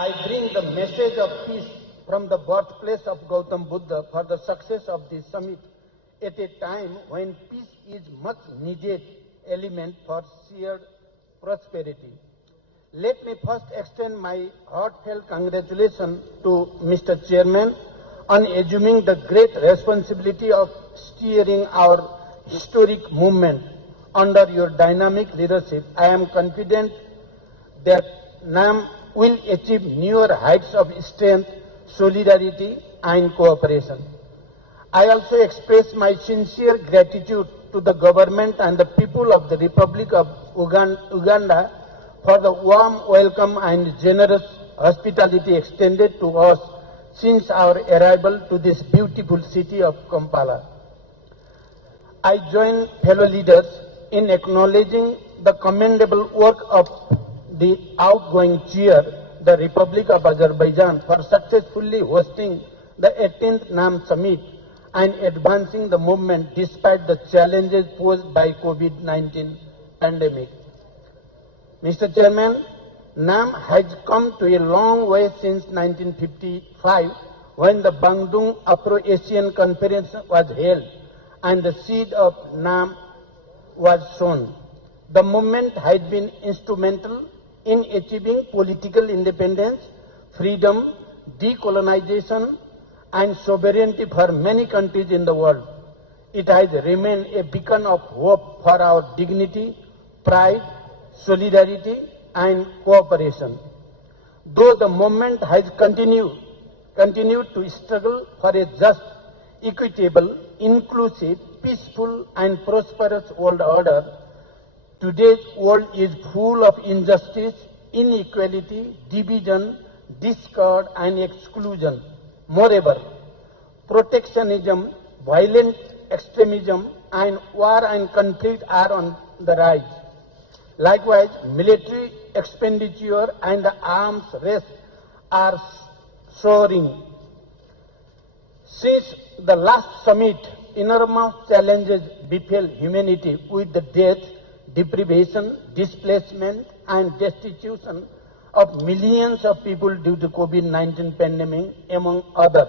I bring the message of peace from the birthplace of Gautam Buddha for the success of this summit at a time when peace is much needed element for shared prosperity. Let me first extend my heartfelt congratulations to Mr. Chairman on assuming the great responsibility of steering our historic movement. Under your dynamic leadership, I am confident that NAM will achieve newer heights of strength, solidarity, and cooperation. I also express my sincere gratitude to the government and the people of the Republic of Uganda for the warm welcome and generous hospitality extended to us since our arrival to this beautiful city of Kampala. I join fellow leaders in acknowledging the commendable work of the outgoing chair, the Republic of Azerbaijan, for successfully hosting the 18th NAM Summit and advancing the movement despite the challenges posed by COVID-19 pandemic. Mr. Chairman, NAM has come to a long way since 1955 when the Bandung Afro-Asian Conference was held and the seed of NAM was sown. The movement has been instrumental in achieving political independence, freedom, decolonization, and sovereignty for many countries in the world. It has remained a beacon of hope for our dignity, pride, solidarity, and cooperation. Though the movement has continued to struggle for a just, equitable, inclusive, peaceful, and prosperous world order, today's world is full of injustice, inequality, division, discord, and exclusion. Moreover, protectionism, violent extremism, and war and conflict are on the rise. Likewise, military expenditure and the arms race are soaring. Since the last summit, enormous challenges befell humanity with the death, deprivation, displacement, and destitution of millions of people due to COVID-19 pandemic, among others.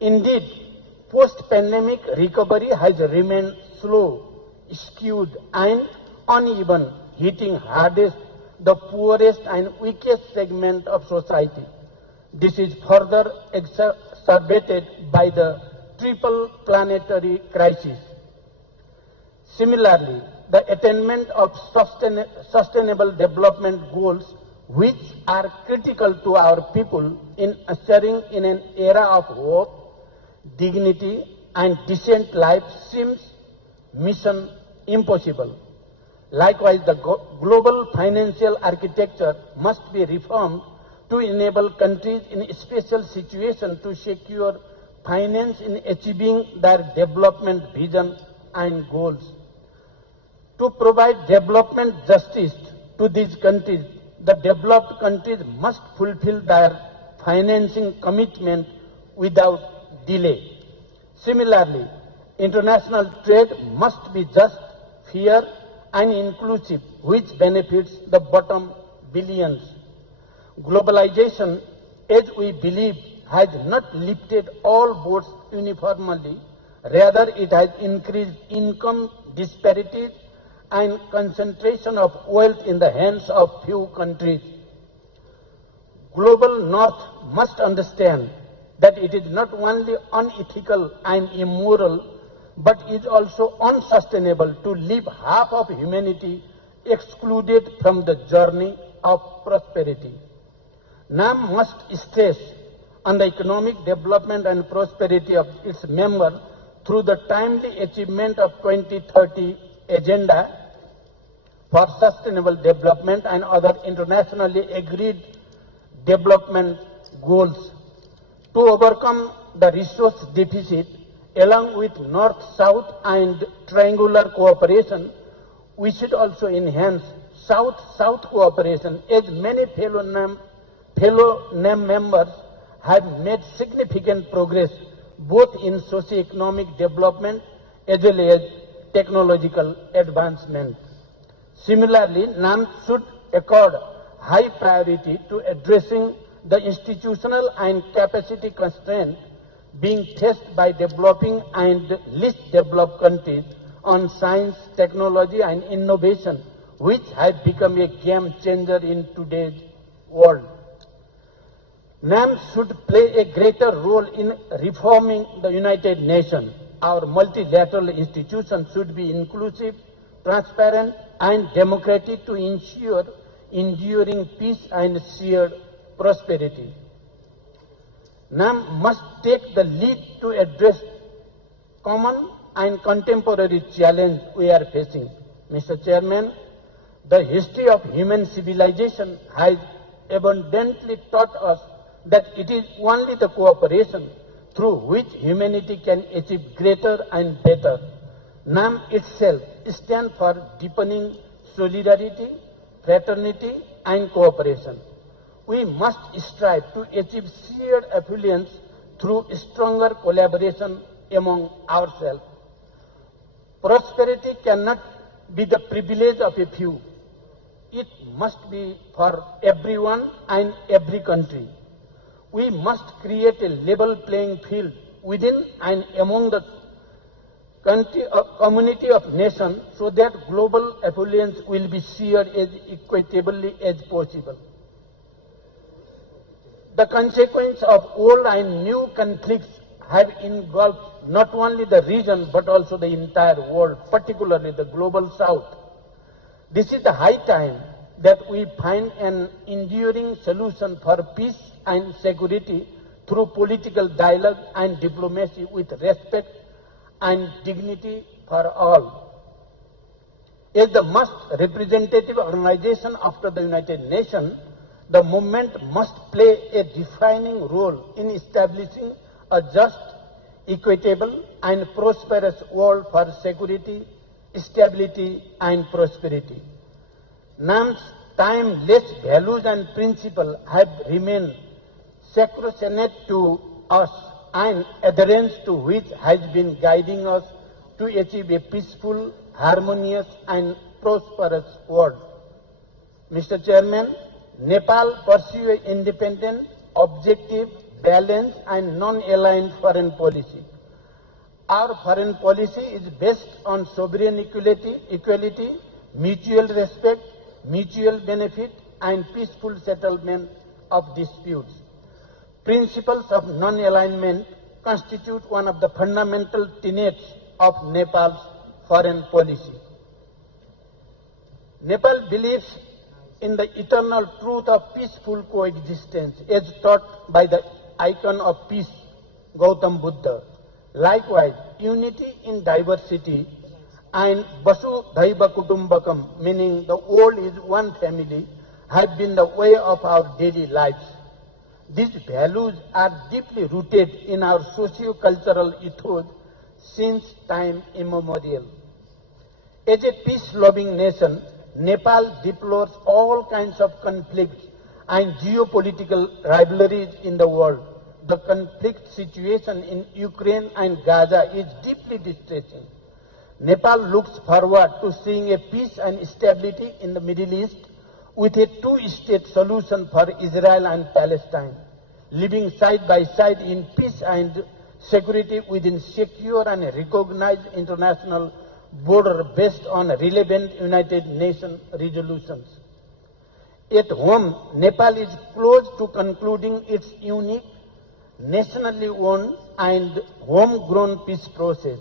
Indeed, post-pandemic recovery has remained slow, skewed, and uneven, hitting hardest the poorest and weakest segment of society. This is further exacerbated by the triple planetary crisis. Similarly, the attainment of sustainable development goals, which are critical to our people in ushering in an era of hope, dignity, and decent life, seems mission impossible. Likewise, the global financial architecture must be reformed to enable countries in a special situation to secure finance in achieving their development vision and goals. To provide development justice to these countries, the developed countries must fulfill their financing commitment without delay. Similarly, international trade must be just, fair, and inclusive, which benefits the bottom billions. Globalization, as we believe, has not lifted all boats uniformly. Rather, it has increased income disparities and concentration of wealth in the hands of few countries. Global North must understand that it is not only unethical and immoral, but is also unsustainable to leave half of humanity excluded from the journey of prosperity. NAM must stress on the economic development and prosperity of its members through the timely achievement of 2030 Agenda for Sustainable Development and other internationally agreed development goals. To overcome the resource deficit, along with North-South and triangular cooperation, we should also enhance South-South cooperation, as many fellow NAM members have made significant progress both in socio-economic development as well as technological advancement. Similarly, NAM should accord high priority to addressing the institutional and capacity constraints being faced by developing and least developed countries on science, technology and innovation, which have become a game changer in today's world. NAM should play a greater role in reforming the United Nations. Our multilateral institutions should be inclusive, transparent and democratic to ensure enduring peace and shared prosperity. NAM must take the lead to address common and contemporary challenge we are facing. Mr. Chairman, the history of human civilization has abundantly taught us that it is only the cooperation through which humanity can achieve greater and better. NAM itself stands for deepening solidarity, fraternity and cooperation. We must strive to achieve shared affluence through stronger collaboration among ourselves. Prosperity cannot be the privilege of a few. It must be for everyone and every country. We must create a level playing field within and among the community of nations so that global affluence will be shared as equitably as possible. The consequence of old and new conflicts have engulfed not only the region but also the entire world, particularly the global south. This is the high time that we find an enduring solution for peace and security through political dialogue and diplomacy with respect and dignity for all. As the most representative organization after the United Nations, the movement must play a defining role in establishing a just, equitable and prosperous world for security, stability and prosperity. NAM's timeless values and principles have remained sacrosanct to us and adherence to which has been guiding us to achieve a peaceful, harmonious and prosperous world. Mr. Chairman, Nepal pursues an independent, objective, balanced and non-aligned foreign policy. Our foreign policy is based on sovereign equality, mutual respect, mutual benefit and peaceful settlement of disputes. Principles of non-alignment constitute one of the fundamental tenets of Nepal's foreign policy. Nepal believes in the eternal truth of peaceful coexistence as taught by the icon of peace, Gautam Buddha. Likewise, unity in diversity and Vasudhaiva Kutumbakam, meaning the world is one family, have been the way of our daily lives. These values are deeply rooted in our socio-cultural ethos since time immemorial. As a peace-loving nation, Nepal deplores all kinds of conflicts and geopolitical rivalries in the world. The conflict situation in Ukraine and Gaza is deeply distressing. Nepal looks forward to seeing a peace and stability in the Middle East with a two-state solution for Israel and Palestine, living side by side in peace and security within secure and recognized international border based on relevant United Nations resolutions. At home, Nepal is close to concluding its unique, nationally owned and homegrown peace process.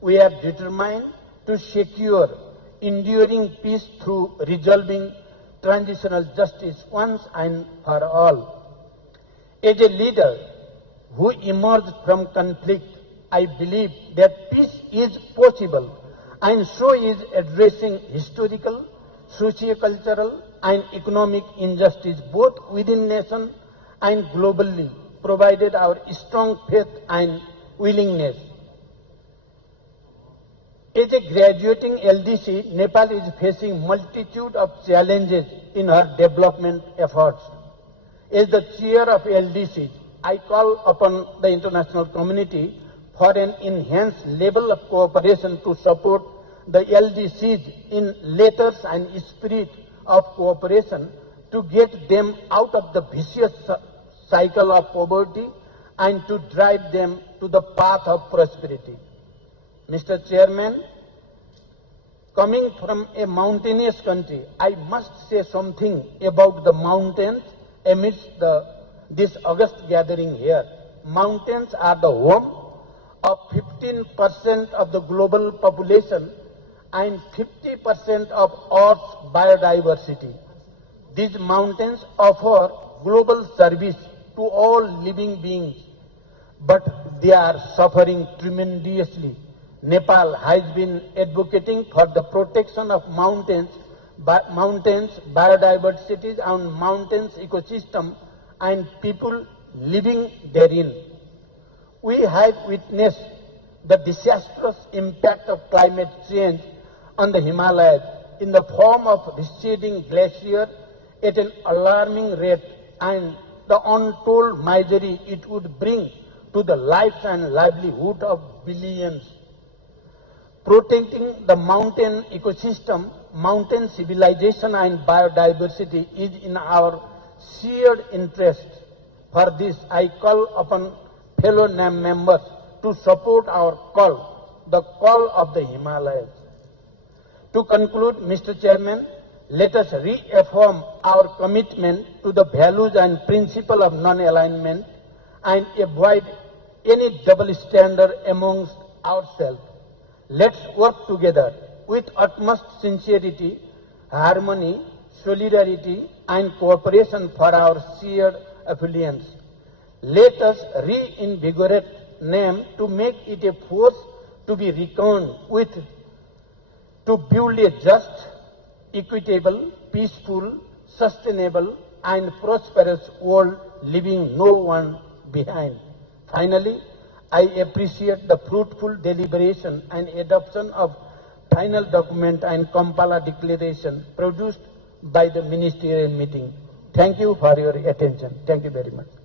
We are determined to secure enduring peace through resolving transitional justice once and for all. As a leader who emerged from conflict, I believe that peace is possible and so is addressing historical, socio-cultural and economic injustice both within nations and globally, provided our strong faith and willingness. As a graduating LDC, Nepal is facing multitude of challenges in her development efforts. As the chair of LDC, I call upon the international community for an enhanced level of cooperation to support the LDCs in letters and spirit of cooperation to get them out of the vicious cycle of poverty and to drive them to the path of prosperity. Mr. Chairman, coming from a mountainous country, I must say something about the mountains amidst this august gathering here. Mountains are the home of 15% of the global population and 50% of Earth's biodiversity. These mountains offer global service to all living beings, but they are suffering tremendously. Nepal has been advocating for the protection of mountains, biodiversity and mountains ecosystem and people living therein. We have witnessed the disastrous impact of climate change on the Himalayas in the form of receding glaciers at an alarming rate and the untold misery it would bring to the lives and livelihood of billions. Protecting the mountain ecosystem, mountain civilization and biodiversity is in our shared interest. For this, I call upon fellow members to support our call, the call of the Himalayas. To conclude, Mr. Chairman, let us reaffirm our commitment to the values and principle of non-alignment and avoid any double standard amongst ourselves. Let's work together with utmost sincerity, harmony, solidarity, and cooperation for our shared affluence. Let us reinvigorate NAM to make it a force to be reckoned with, to build a just, equitable, peaceful, sustainable, and prosperous world, leaving no one behind. Finally, I appreciate the fruitful deliberation and adoption of final document and Kampala declaration produced by the ministerial meeting. Thank you for your attention. Thank you very much.